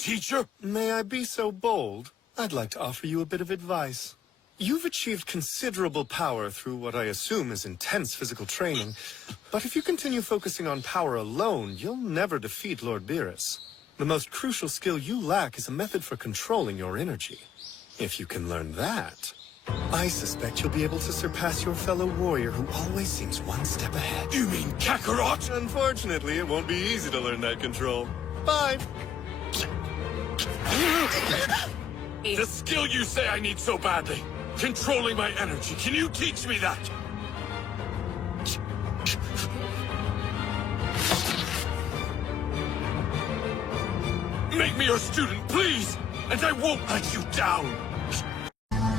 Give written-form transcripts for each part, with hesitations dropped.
teacher? May I be so bold? I'd like to offer you a bit of advice. You've achieved considerable power through what I assume is intense physical training, but if you continue focusing on power alone, you'll never defeat Lord Beerus. The most crucial skill you lack is a method for controlling your energy. If you can learn that, I suspect you'll be able to surpass your fellow warrior who always seems one step ahead. You mean Kakarot? Unfortunately, it won't be easy to learn that control. Bye! The skill you say I need so badly. Controlling my energy. Can you teach me that? Make me your student, please! And I won't let you down!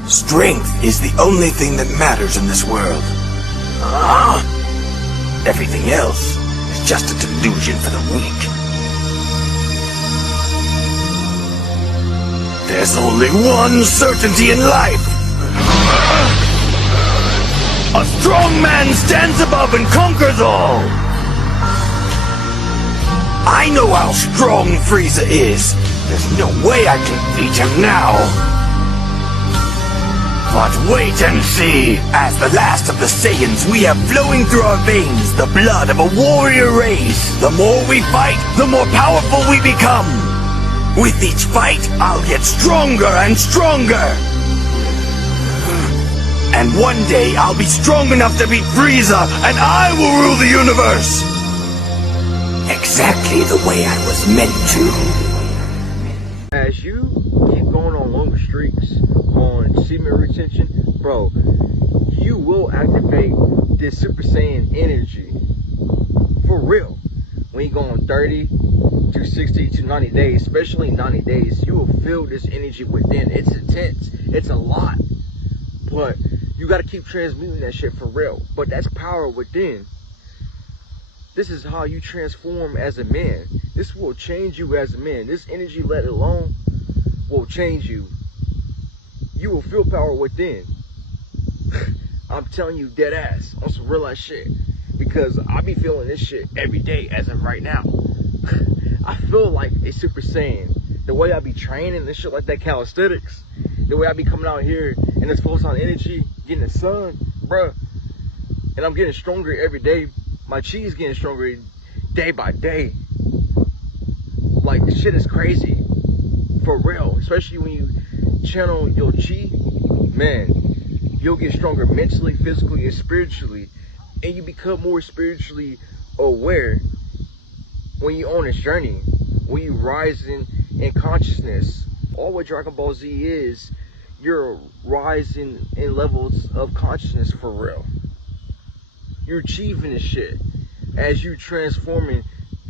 Strength is the only thing that matters in this world. Everything else is just a delusion for the weak. There's only one certainty in life. A strong man stands above and conquers all. I know how strong Frieza is. There's no way I can beat him now. But wait and see. As the last of the Saiyans, we have flowing through our veins the blood of a warrior race. The more we fight, the more powerful we become. With each fight, I'll get stronger and stronger. And one day, I'll be strong enough to beat Frieza, and I will rule the universe! Exactly the way I was meant to. As you keep going on long streaks on semen retention, bro, you will activate this Super Saiyan energy. For real. When you go on 30 to 60 to 90 days, especially 90 days, you will feel this energy within. It's intense. It's a lot. But you got to keep transmuting that shit for real. But that's power within. This is how you transform as a man. This will change you as a man. This energy, let alone, will change you. You will feel power within. I'm telling you, dead ass, on some real ass shit. Because I be feeling this shit every day as of right now. I feel like a Super Saiyan. The way I be training and shit like that, calisthenics. The way I be coming out here and this focus on energy, getting the sun, bruh. And I'm getting stronger every day. My chi is getting stronger day by day. Like, this shit is crazy. For real. Especially when you channel your chi. Man, you'll get stronger mentally, physically, and spiritually. And you become more spiritually aware when you're on this journey. When you rise in consciousness. All what Dragon Ball Z is, you're rising in levels of consciousness for real. You're achieving this shit as you transforming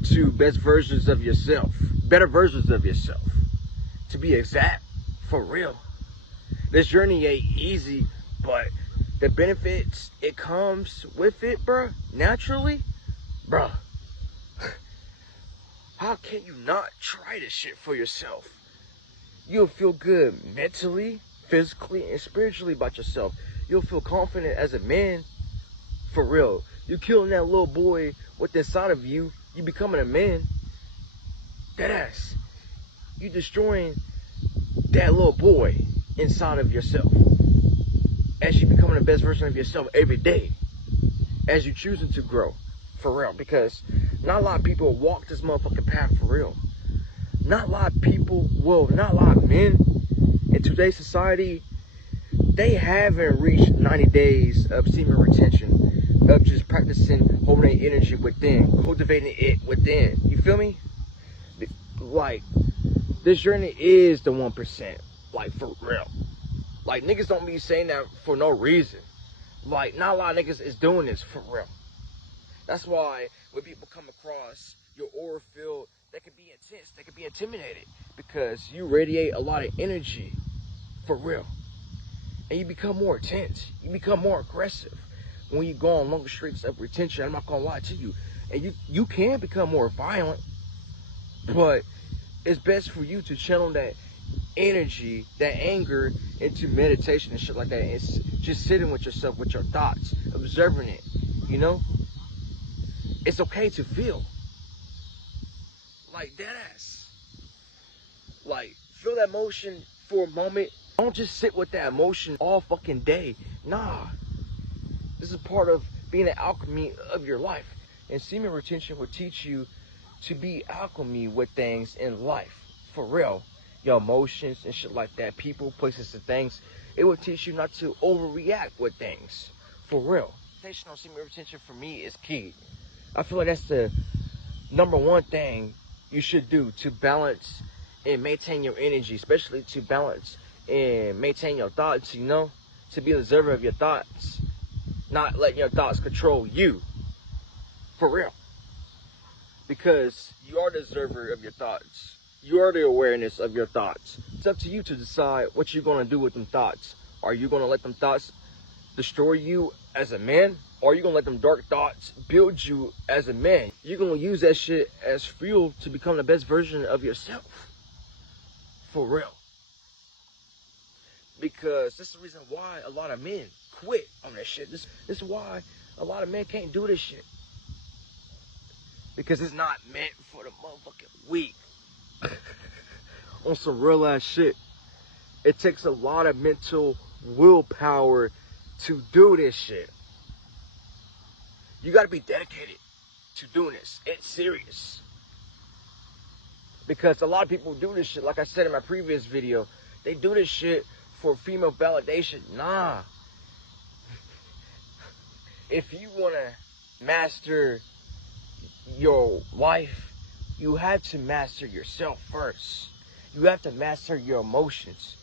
to best versions of yourself. Better versions of yourself. To be exact, for real. This journey ain't easy, but the benefits it comes with it, bruh, naturally, bruh. How can you not try this shit for yourself? You'll feel good mentally, physically, and spiritually about yourself. You'll feel confident as a man. For real. You're killing that little boy what's inside of you. You becoming a man. Deadass. You destroying that little boy inside of yourself. As you becoming the best version of yourself every day. As you choosing to grow. For real. Because not a lot of people walk this motherfucking path for real. Not a lot of people, well, not a lot of men in today's society, they haven't reached 90 days of semen retention. Of just practicing holding their energy within, cultivating it within. You feel me? Like, this journey is the 1%. Like, for real. Like, niggas don't be saying that for no reason. Like, not a lot of niggas is doing this for real. That's why when people come across your aura field, they can be intense, they can be intimidated. Because you radiate a lot of energy. For real. And you become more intense. You become more aggressive. When you go on longer streaks of retention, I'm not gonna lie to you. And you can become more violent, but it's best for you to channel that energy, that anger, into meditation and shit like that. It's just sitting with yourself, with your thoughts, observing it, you know? It's okay to feel. Like, deadass. Like, feel that emotion for a moment. Don't just sit with that emotion all fucking day. Nah. This is part of being an alchemy of your life. And semen retention will teach you to be alchemy with things in life. For real. Your emotions and shit like that. People, places, and things. It will teach you not to overreact with things. For real. On semen retention for me is key. I feel like that's the #1 thing you should do to balance and maintain your energy, especially to balance and maintain your thoughts, you know, to be the observer of your thoughts, not letting your thoughts control you, for real, because you are the observer of your thoughts, you are the awareness of your thoughts. It's up to you to decide what you're going to do with them thoughts. Are you going to let them thoughts destroy you as a man? Or are you going to let them dark thoughts build you as a man? You're going to use that shit as fuel to become the best version of yourself. For real. Because this is the reason why a lot of men quit on that shit. This is why a lot of men can't do this shit. Because it's not meant for the motherfucking weak. On some real ass shit. It takes a lot of mental willpower to do this shit. You gotta be dedicated to doing this. It's serious. Because a lot of people do this shit, like I said in my previous video, they do this shit for female validation. Nah. If you wanna master your life, you have to master yourself first. You have to master your emotions.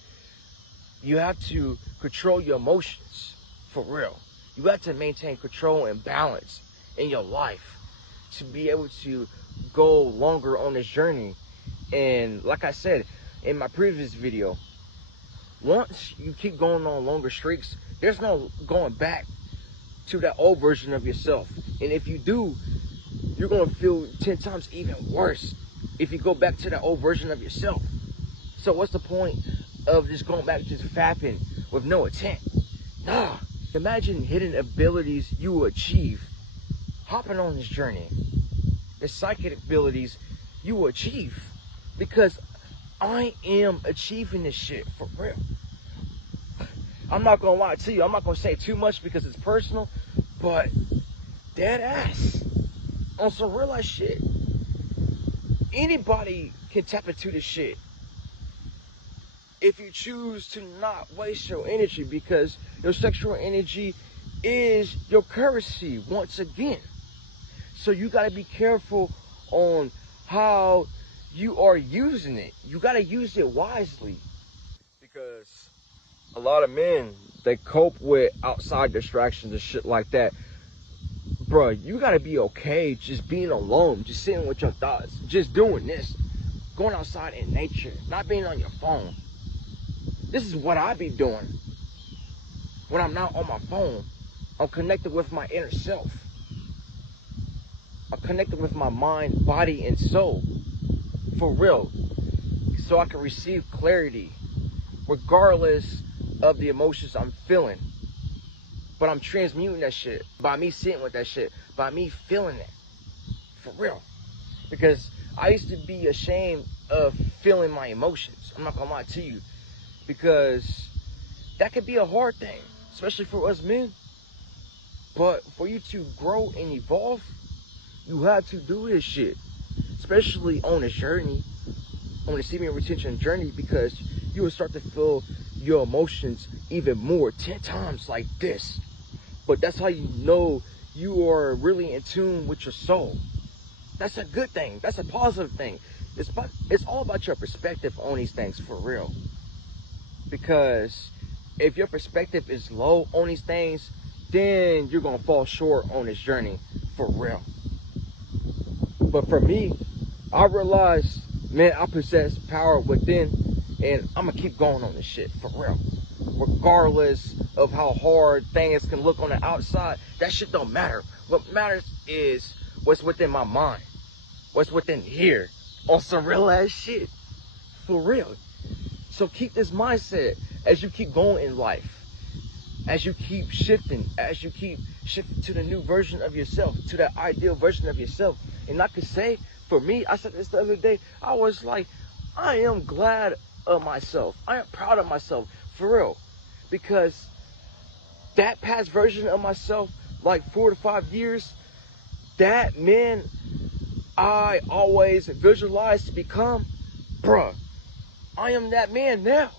You have to control your emotions, for real. You have to maintain control and balance in your life to be able to go longer on this journey. And like I said in my previous video, once you keep going on longer streaks, there's no going back to that old version of yourself. And if you do, you're going to feel 10 times even worse if you go back to that old version of yourself. So what's the point of just going back, just fapping with no intent? Nah. Imagine hidden abilities you will achieve hopping on this journey. The psychic abilities you will achieve. Because I am achieving this shit for real. I'm not gonna lie to you. I'm not gonna say too much because it's personal, but dead ass. On some real ass shit. Anybody can tap into this shit. If you choose to not waste your energy, because your sexual energy is your currency once again. So you got to be careful on how you are using it. You got to use it wisely. Because a lot of men, they cope with outside distractions and shit like that. Bruh, you got to be okay just being alone, just sitting with your thoughts, just doing this, going outside in nature, not being on your phone. This is what I be doing when I'm not on my phone. I'm connected with my inner self. I'm connected with my mind, body, and soul. For real. So I can receive clarity regardless of the emotions I'm feeling. But I'm transmuting that shit by me sitting with that shit, by me feeling it. For real. Because I used to be ashamed of feeling my emotions. I'm not gonna lie to you. Because that could be a hard thing, especially for us men. But for you to grow and evolve, you have to do this shit. Especially on this journey, on the semen retention journey, because you will start to feel your emotions even more, 10 times like this. But that's how you know you are really in tune with your soul. That's a good thing. That's a positive thing. It's all about your perspective on these things, for real. Because if your perspective is low on these things, then you're going to fall short on this journey, for real. But for me, I realized, man, I possess power within, and I'm going to keep going on this shit, for real. Regardless of how hard things can look on the outside, that shit don't matter. What matters is what's within my mind, what's within here, on some real ass shit, for real. So keep this mindset as you keep going in life, as you keep shifting to the new version of yourself, to that ideal version of yourself. And I could say, for me, I said this the other day, I was like, I am glad of myself. I am proud of myself, for real. Because that past version of myself, like 4 to 5 years, that man I always visualized to become, bruh, I am that man now.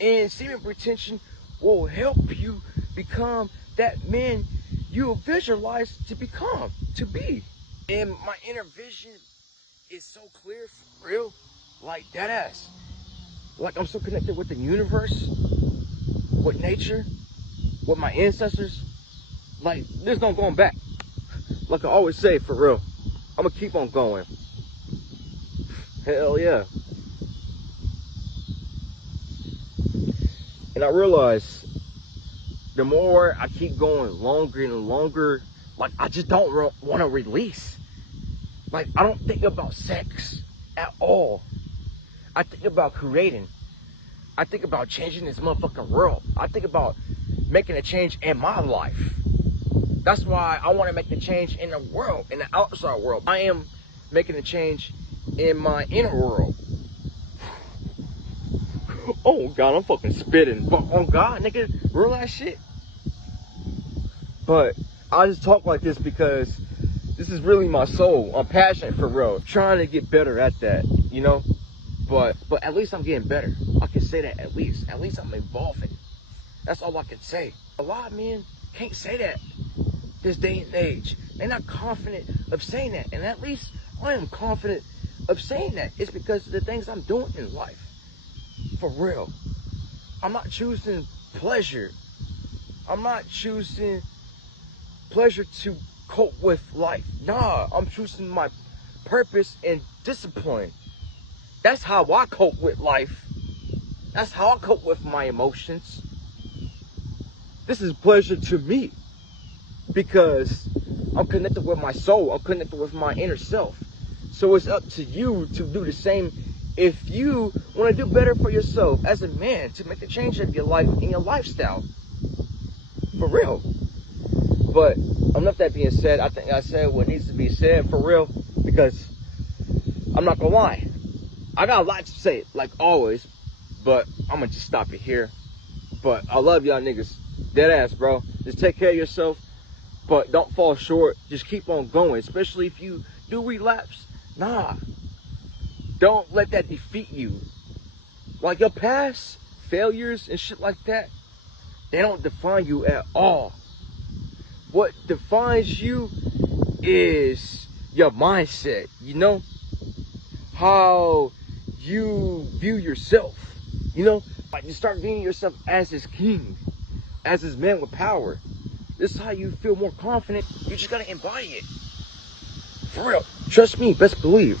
And semen retention will help you become that man you visualize to become, to be. And my inner vision is so clear, for real, like that ass. Like I'm so connected with the universe, with nature, with my ancestors. Like there's no going back. Like I always say, for real, I'm gonna keep on going. Hell yeah. And I realize the more I keep going longer and longer, like I just don't want to release. Like I don't think about sex at all. I think about creating. I think about changing this motherfucking world. I think about making a change in my life. That's why I want to make the change in the world, in the outside world. I am making a change in my inner world. Oh God, I'm fucking spitting. But oh God, nigga, real ass shit. But I just talk like this because this is really my soul. I'm passionate for real. Trying to get better at that, you know? But at least I'm getting better. I can say that at least. At least I'm evolving. That's all I can say. A lot of men can't say that this day and age. They're not confident of saying that. And at least I am confident of saying that. It's because of the things I'm doing in life. For real. I'm not choosing pleasure. I'm not choosing pleasure to cope with life. Nah, I'm choosing my purpose and discipline. That's how I cope with life. That's how I cope with my emotions. This is pleasure to me because I'm connected with my soul. I'm connected with my inner self. So it's up to you to do the same if you want to do better for yourself as a man, to make the change of your life and your lifestyle. For real. But enough that being said, I think I said what needs to be said for real, because I'm not gonna lie. I got a lot to say, like always, but I'm gonna just stop it here. But I love y'all niggas. Dead ass, bro. Just take care of yourself, but don't fall short. Just keep on going, especially if you do relapse. Nah. Don't let that defeat you. Like your past failures and shit like that, they don't define you at all. What defines you is your mindset, you know? How you view yourself, you know? Like you start viewing yourself as this king, as this man with power. This is how you feel more confident. You just gotta embody it. For real. Trust me, best believe.